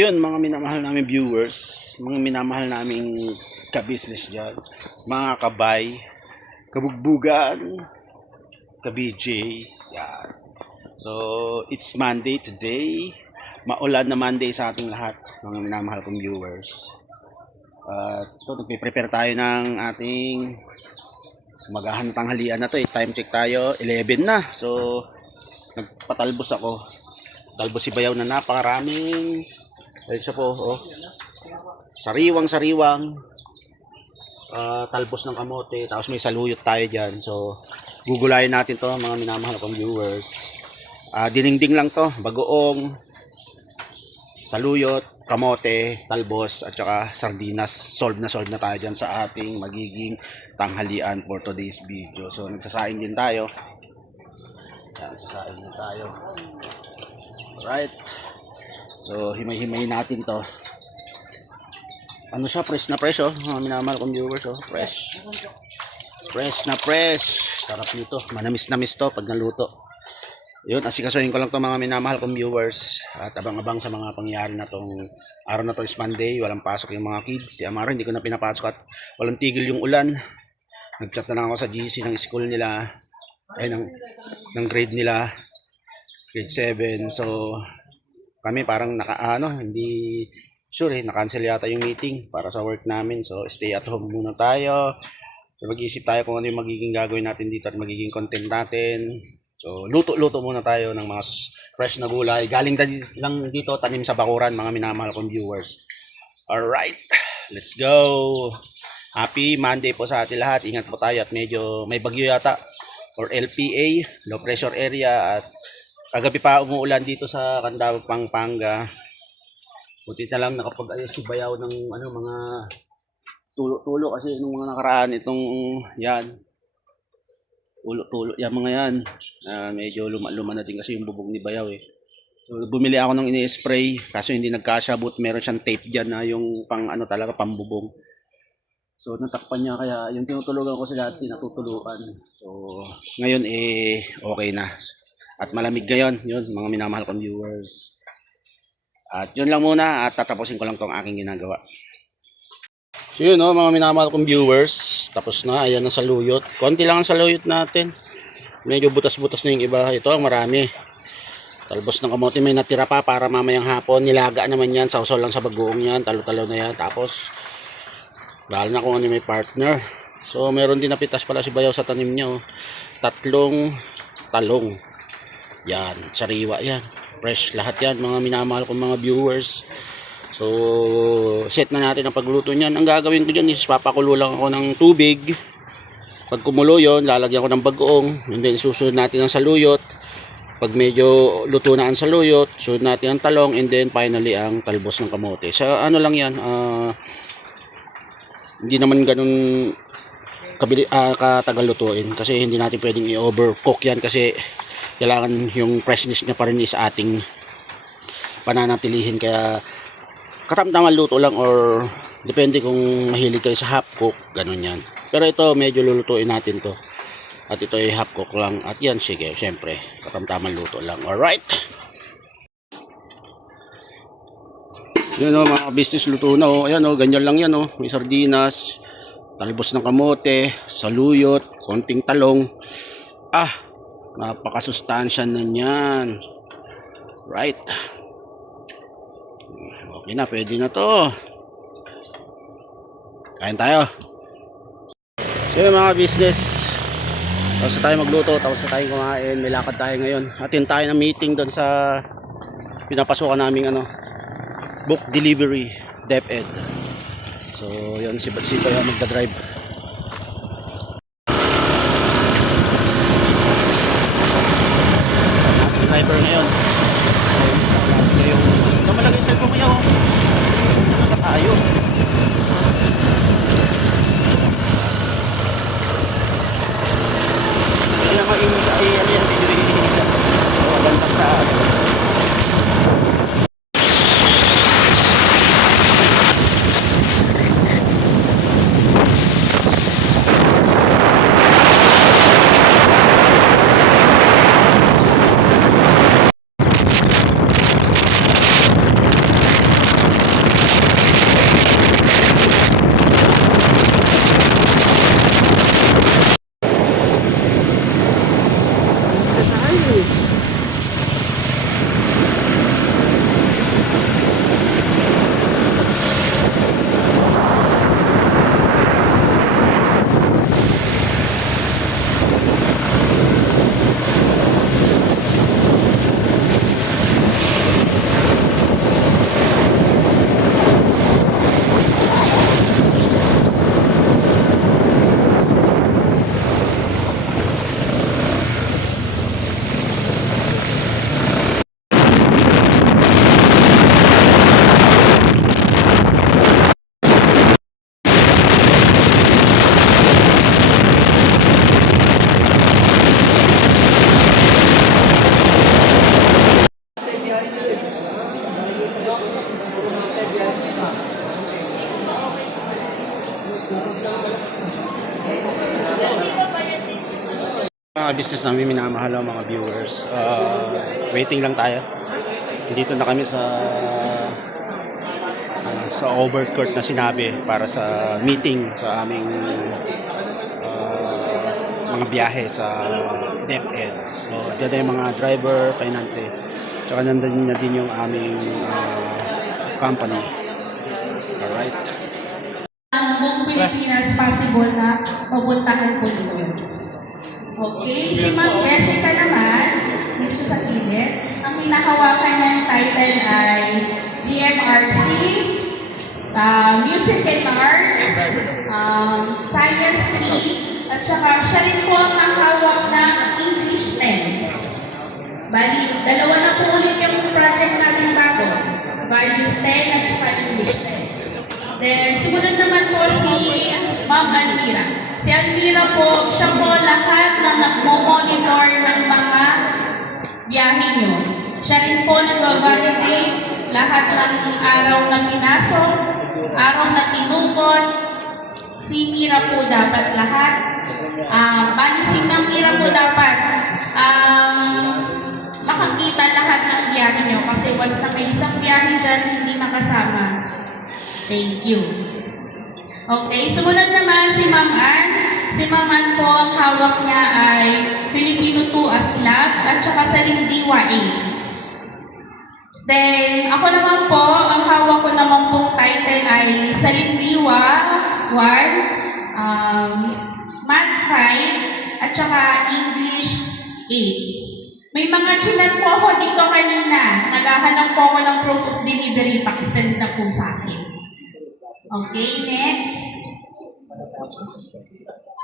Yun, mga minamahal namin viewers, mga minamahal naming ka-business dyan, mga kabay, kabugbugan, ka-BJ, yan. So, it's Monday today. Maulan na Monday sa ating lahat, mga minamahal kong viewers. Ito, nagpe-prepare tayo ng ating magahan tanghalian na to. Time check tayo, 11 na. So, nagpatalbos ako. Talbos si Bayaw na napakaraming. Ayun siya po, oh. Sariwang-sariwang. Talbos ng kamote. Tapos may saluyot tayo dyan. So, gugulayin natin to mga minamahal kong viewers. Dinengding lang to. Bagoong, saluyot, kamote, talbos, at saka sardinas. Solve na tayo dyan sa ating magiging tanghalian for today's video. So, nagsasaing din tayo. Yan, nagsasaing din tayo. Alright. So, himay-himay natin to. Ano siya? Fresh na fresh, oh. Mga minamahal kong viewers, oh. Fresh. Fresh na fresh. Sarap nito. Manamis-namis to pag naluto. Yun, asikasuhin ko lang to mga minamahal kong viewers. At abang-abang sa mga pangyayari na tong araw na to is Monday. Walang pasok yung mga kids. Si Amaro, hindi ko na pinapasok at walang tigil yung ulan. Nag-chat na lang ako sa GC ng school nila. Ay, ng grade nila. Grade 7. So, kami parang hindi sure na-cancel yata yung meeting para sa work namin. So, stay at home muna tayo. So, mag-iisip tayo kung ano yung magiging gagawin natin dito at magiging content natin. So, luto-luto muna tayo ng mga fresh na gulay. Galing lang dito, tanim sa bakuran, mga minamahal kong viewers. Alright, let's go. Happy Monday po sa atin lahat. Ingat po tayo at medyo may bagyo yata or LPA, low pressure area, at kagabi pa umuulan dito sa Candaba, Pampanga. Buti na lang nakapag-ayos si Bayaw ng mga tulo-tulo kasi nung mga nakaraan itong yan. Tulo-tulo yan mga yan. Medyo luma na din kasi yung bubong ni Bayaw eh. So bumili ako ng ini-spray kaso hindi nagkasya, but meron siyang tape diyan na yung talaga pambubong. So natakpan niya kaya yung tinutulugan ko sila at tinatutulukan. So ngayon okay na. At malamig ngayon, yun, mga minamahal kong viewers. At yun lang muna, at tatapusin ko lang tong aking ginagawa. So yun, mga minamahal kong viewers. Tapos na, ayan na saluyot. Konti lang ang saluyot natin. Medyo butas-butas na yung iba. Ito ang marami. Talbos ng kamote, may natira pa para mamayang hapon. Nilaga naman yan, sausaw lang sa bagoong yan. Talo-talo na yan. Tapos, dahil na kung ano may partner. So, meron din napitas pala si Bayaw sa tanim niya. 3 talong. Yan, sariwa yan. Fresh lahat yan, mga minamahal kong mga viewers. So, set na natin ang pagluto niyan. Ang gagawin ko dyan is papakulo lang ako ng tubig. Pag kumulo yun, lalagyan ko ng bagoong. And then susunod natin ang saluyot. Pag medyo luto na ang saluyot, susunod natin ang talong. And then finally ang talbos ng kamote. So, ano lang yan, hindi naman ganun katagal lutuin. Kasi hindi natin pwedeng i-overcook yan kasi kailangan yung freshness niya pa rin is ating pananatilihin. Kaya katamtaman luto lang or depende kung mahilig kayo sa half cook, ganun yan. Pero ito medyo lulutuin natin to. At ito ay half cook lang. At yan, sige, syempre katamtaman luto lang. Alright. Yan mga business, luto na Ayan ganyan lang yan May sardinas, talbos ng kamote, saluyot, konting talong. Napakasustansya na niyan. Right. Okay na, pwede na to. Kain tayo. So mga business, tapos na tayo magluto, tapos na tayo kumain. May lakad tayo ngayon. Atin tayo na meeting doon sa pinapasukan naming book delivery, DepEd. So yun, si Bayaw magdadrive. Driver ngayon. Namalagay sa cellphone mo yaw. Nakakayo. Kaya ko yung sa ano yan, medyo hinihinisa. Magandang sa mga business namin, minamahal ang mga viewers. Waiting lang tayo. Dito na kami sa overcourt na sinabi para sa meeting sa aming mga biyahe sa DepEd. So, dyan na yung mga driver, painante. Tsaka nandun na din yung aming company. Alright. Buong Pilipinas possible na mapuntahan po dito. Okay, si Ma'am Jessica naman, dito siya sa kilid. Ang hinahawakan ng title ay GMRC, Music and Arts, Science Stream, at saka siya rin po ang nakahawak ng English 10. Bali, dalawa na po ulit yung project natin bago. Values 10 at saka English 10. Then, sumunod naman po si Ma'am Almira. Si Almira po, siya po lahat na nagmo-monitor ng mga biyahe nyo. Siya rin po nag-validate lahat ng araw na pinasok, araw na tinukot. Si Mira po dapat lahat. Bali si Ma'am Mira po dapat makakita lahat ng biyahe nyo. Kasi once na may isang biyahe dyan, hindi makasama. Thank you. Okay, sumunod naman si Ma'am Ann. Si Ma'am Ann po, ang hawak niya ay Filipino 2 Aslab at saka Salindiwa 8. Then, ako naman po, ang hawak ko naman pong title ay Salindiwa 1, Math 5, at saka English 8. May mga chinat po ako dito kanina. Naghahanap po ako ng proof of delivery. Pakisend na po sa akin. Okay, next.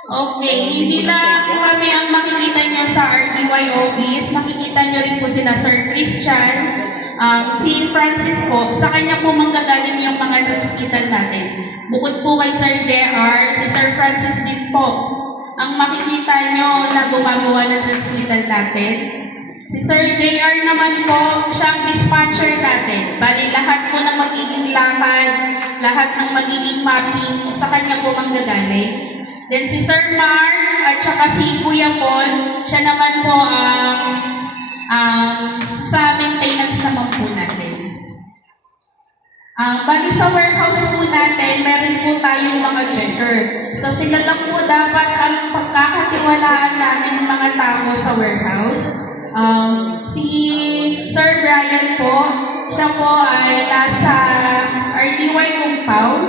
Okay, hindi lang po kami ang makikita nyo sa RTY office. Makikita nyo rin po sila Sir Christian, si Francis po. Sa kanya po manggagaling yung mga transmittal natin. Bukod po kay Sir JR, si Sir Francis din po ang makikita nyo na gumagawa ng transmittal natin. Si Sir JR naman po, siya ang dispatcher natin. Bali, lahat po ng magiging lakad, lahat ng magiging mapping, sa kanya po manggagaling. Then si Sir Mark at saka si Kuya Paul, siya naman po sa maintenance naman po natin. Bali sa warehouse po natin, meron po tayong mga checker. So sila lang po dapat ang pagkakatiwalaan natin ng mga tao sa warehouse. Si Sir Brian po, siya po ay nasa RTY compound.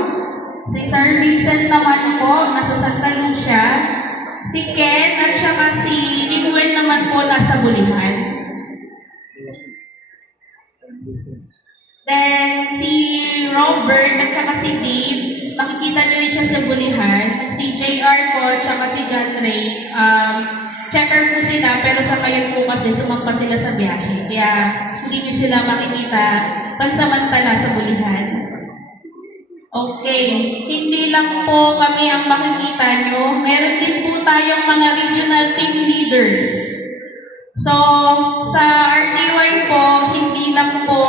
Si Sir Vincent naman po, nasa Santa Lucia. Si Ken at saka si Inuel naman po nasa Bulihan. Then, si Robert at saka si Dave, makikita nyo rin siya sa Bulihan. Si JR po at saka si John Ray, checker po sila, pero sa kayo po kasi sumampa sila sa biyahe. Kaya hindi nyo sila makikita pansamantala sa Bulihan. Okay, hindi lang po kami ang makikita nyo. Meron din po tayong mga regional team leader. So, sa RTY po, hindi lang po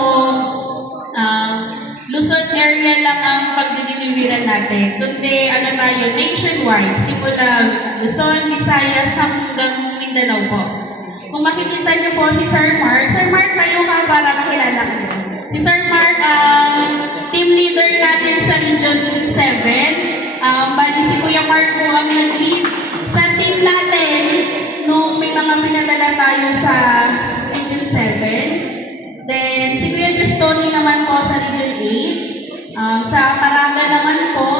Luzon area lang ang pagdideliveran natin. Kundi ano tayo, nationwide. Simula Luzon, Visayas hanggang Mindanao po. Kung makikita niyo po si Sir Mark kayo ka para makilala ko. Si Sir Mark, team leader natin sa Region 7. Bali si Kuya Mark po ang nag-lead sa team natin nung may mga pinadala tayo sa Region 7. Then, si Kuya Gastoni naman po sa Region 8. Sa Caraga naman po,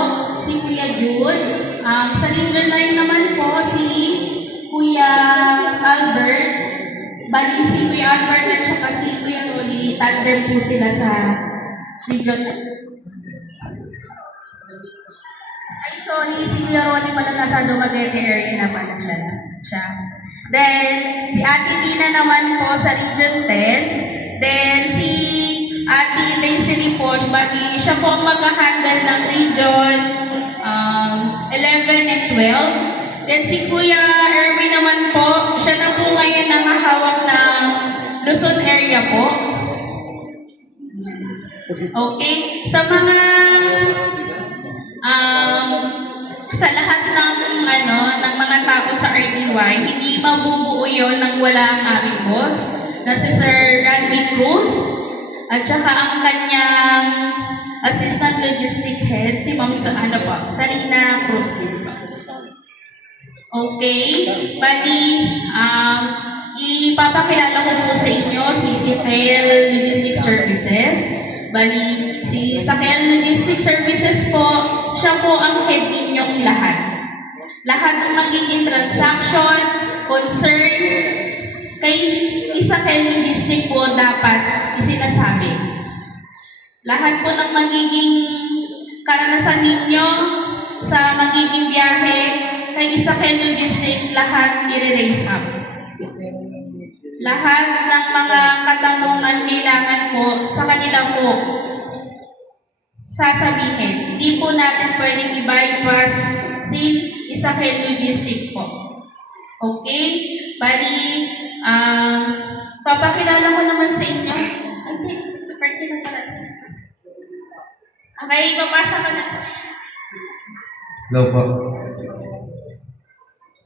si Kuya Jude. Sa Region 9 naman po, si Kuya Albert. Bali, si Kuya Albert at saka si Kuya Rolly, tandem po sila sa Region 9. Ay, sorry, si Kuya Rolly pala nasa Dumaguete area na pala siya. Then, si Ate Tina naman po sa Region 10. Then, si Ate Daisy po, bali, siya po ang mag-handle ng Region 11 and 12. Then, si Kuya Erwin naman po, siya na po ngayon nakahawak ng Luzon area po. Okay? sa lahat ng mga tao sa RTY, hindi mabubuo yun nang wala ang aming boss na si Sir Randy Cruz at saka ang kanyang assistant logistic head si Ma'am Sarina Cruz din po. Okay, bali, ipapakilala ko po sa inyo si Sakel Logistic Services. Bali, si Sakel Logistic Services po, siya po ang head ninyong lahat. Lahat ng magiging transaction, concern, kay Sakel Logistic po dapat isinasabi. Lahat po ng magiging karanasan ninyo sa magiging biyahe, kay Sakel Logistic, lahat i-raise up. Lahat ng mga katanungan kailangan po sa kanila po sasabihin. Hindi po natin pwedeng i-bypass si Sakel Logistic po. Okay? Bali, papakilala ko naman sa inyo. Okay, papasa ka na. Hello po.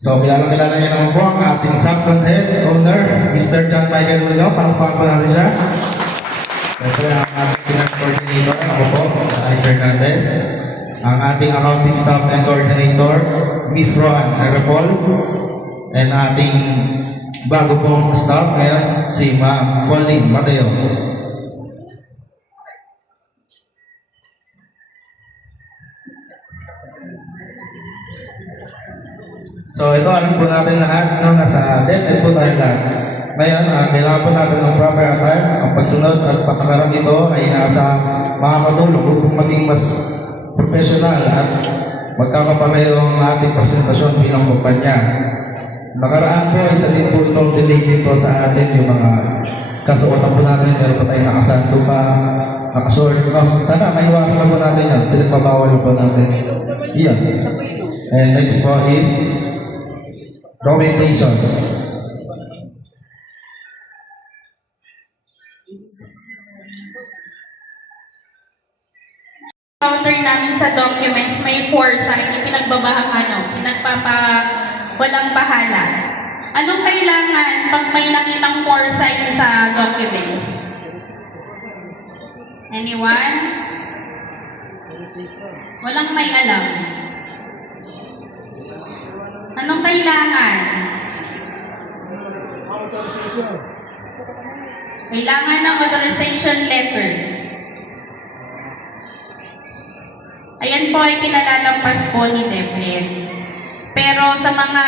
So, kilala niyo naman po ang ating subcontent owner, Mr. John Michael Muno. Palakpakan po natin siya. Siyempre, ang ating finance coordinator, ako po, si Alice Hernandez. Ang ating accounting staff and coordinator, Miss Roan Arapol. And ating bago pong staff ngayon, si Ma'am Pauline Mateo. So ito alam po natin lahat, no, nasa DepEd po tayo lahat. Ngayon, kailangan po natin ng proper attire. Ang pagsunod at pagkakaroon ito ay nasa makakatulong upang maging mas professional at magkakapareho ang ating presentasyon bilang kumpanya. Nakaraan po, isa din po itong dinig po sa atin yung mga kasuotan po natin. Meron po tayong nakasanto pa, nakashort. Sana maiwasan na po natin yan. Pinagbabawal po natin. Iyan. And next po is documentation. Counter namin sa documents, may foresight, walang pahala. Anong kailangan pag may nakitang foresight sa documents? Anyone? Walang may alam. Anong kailangan? Kailangan ng authorization letter. Ayan po ay pinalalampas po ni DepEd. Pero sa mga,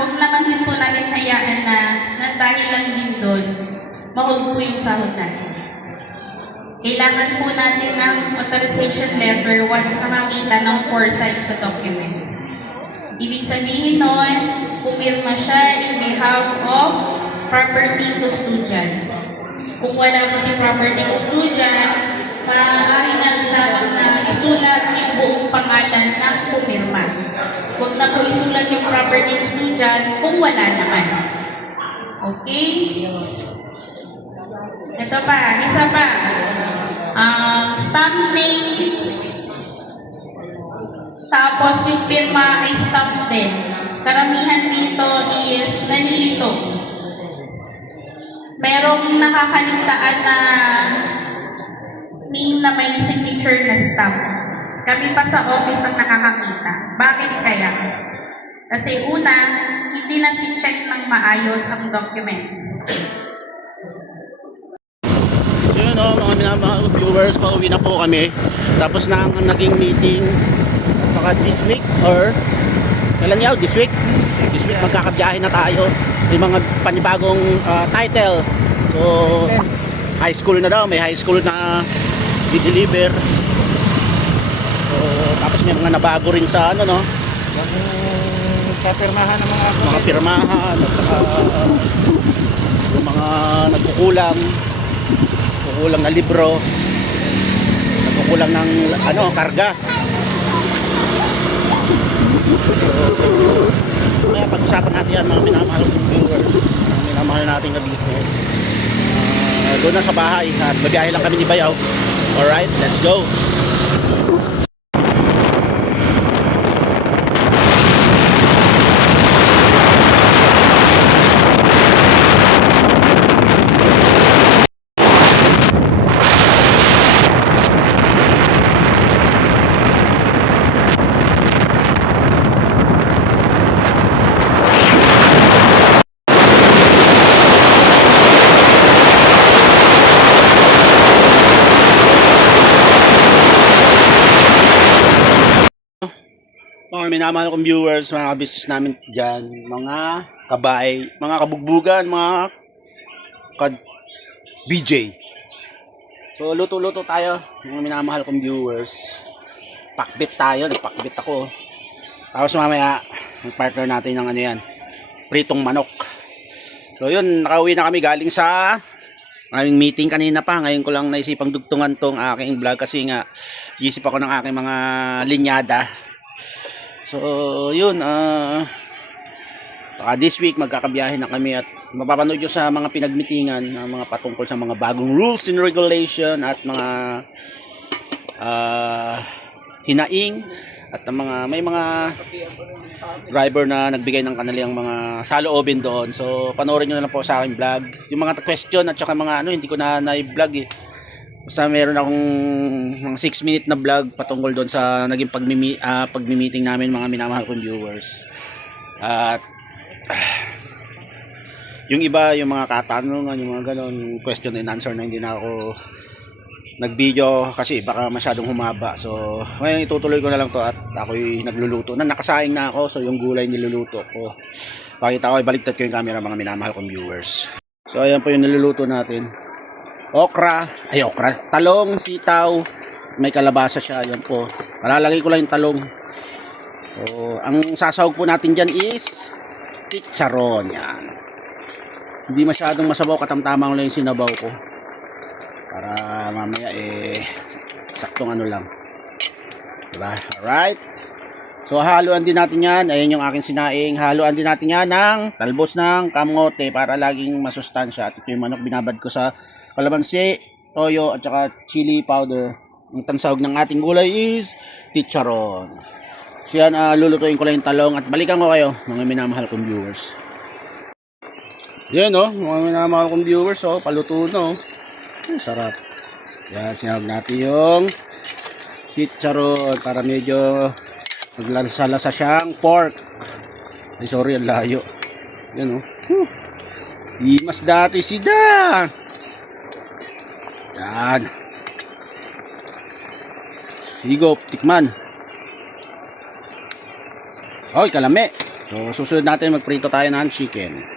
huwag naman din po natin hayaan na dahil lang din doon, mahul po yung sahod natin. Kailangan po natin ng authorization letter once nakakita ng foresight sa documents. Ibig sabihin nun, pumirma siya in behalf of property custodian. Kung wala po si property custodian, maaari na tawag na isulat yung buong pangalan ng pumirma. Huwag na po isulat yung property custodian kung wala naman. Okay? Ito pa, isa pa. Stamp name. Tapos yung pirma ay stamp din. Karamihan dito is nalilito. Merong nakakaligtaan na name na may signature na stamp. Kami pa sa office ang nakakakita. Bakit kaya? Kasi una, hindi na-check ng maayos ang documents. So yun o, mga viewers, pauwi na po kami. Tapos na ang naging meeting. Baka this week or kailan yaw? This week? This week magkakabiyahe na tayo. May mga panibagong title. So, high school na daw. May high school na i-deliver. So, tapos may mga nabago rin sa ano, no? Kapirmahan ng mga pirmahan at yung mga nagkukulang na libro, nagkukulang ng ano, karga. So, kaya pag-usapan natin yan mga minamahal kong viewers, mga minamahal natin na business. Doon na sa bahay at babiyahe lang kami ni Bayaw. Alright, let's go! Mga minamahal kong viewers, mga business namin dyan, mga kabay, mga kabugbugan, mga BJ. So, luto-luto tayo, mga minamahal kong viewers. Pakbit tayo, nagpakbit ako. Tapos mamaya, ang partner natin ng ano yan, pritong manok. So yun, nakauwi na kami galing sa aming meeting kanina pa. Ngayon ko lang naisipang dugtungan tong aking vlog kasi nga isip ako ng aking mga linyada. So yun, this week magkakabiyahe na kami at mapapanood nyo sa mga pinagmitingan, mga patungkol sa mga bagong rules and regulation at mga hinaing at may mga driver na nagbigay ng kanilang mga saloobin doon. So panoorin nyo na lang po sa aking vlog yung mga question at saka mga hindi ko na i-vlog eh. Basta meron akong mga 6-minute na vlog patungkol doon sa naging pagmi-meeting namin, mga minamahal kong viewers. At yung iba, yung mga katanungan, yung mga ganon, question and answer na hindi na ako nag-video kasi baka masyadong humaba. So ngayon itutuloy ko na lang to at ako'y nagluluto na, nakasaing na ako. So yung gulay niluluto ko, pakita ko, ibaliktad ko yung camera, mga minamahal kong viewers. So ayan po yung niluluto natin, okra, talong, sitaw, may kalabasa siya. Ayan po, malalagay ko lang yung talong. So ang sasahog po natin dyan is chicharon. Yan, hindi masyadong masabaw, katamtamang lang yung sinabaw ko para mamaya saktong ano lang, diba? Alright, so haluan din natin yan. Ayan yung aking sinaing, haluan din natin yan ng talbos ng kamote para laging masustansya. At ito yung manok, binabad ko sa kalamansi, toyo at saka chili powder. Ang tansahog ng ating gulay is chicharon. So yan, lulutuin ko lang yung talong at balikan ko kayo, mga minamahal kong viewers. Yan mga minamahal kong viewers, paluto na sarap. Yan, sinahog natin yung chicharon para medyo maglalasa siyang pork. Ay sorry, ang layo. Yan Imas dati sida. Yan, higop, tikman. Oy, kalame. So susunod natin magprito tayo ng chicken.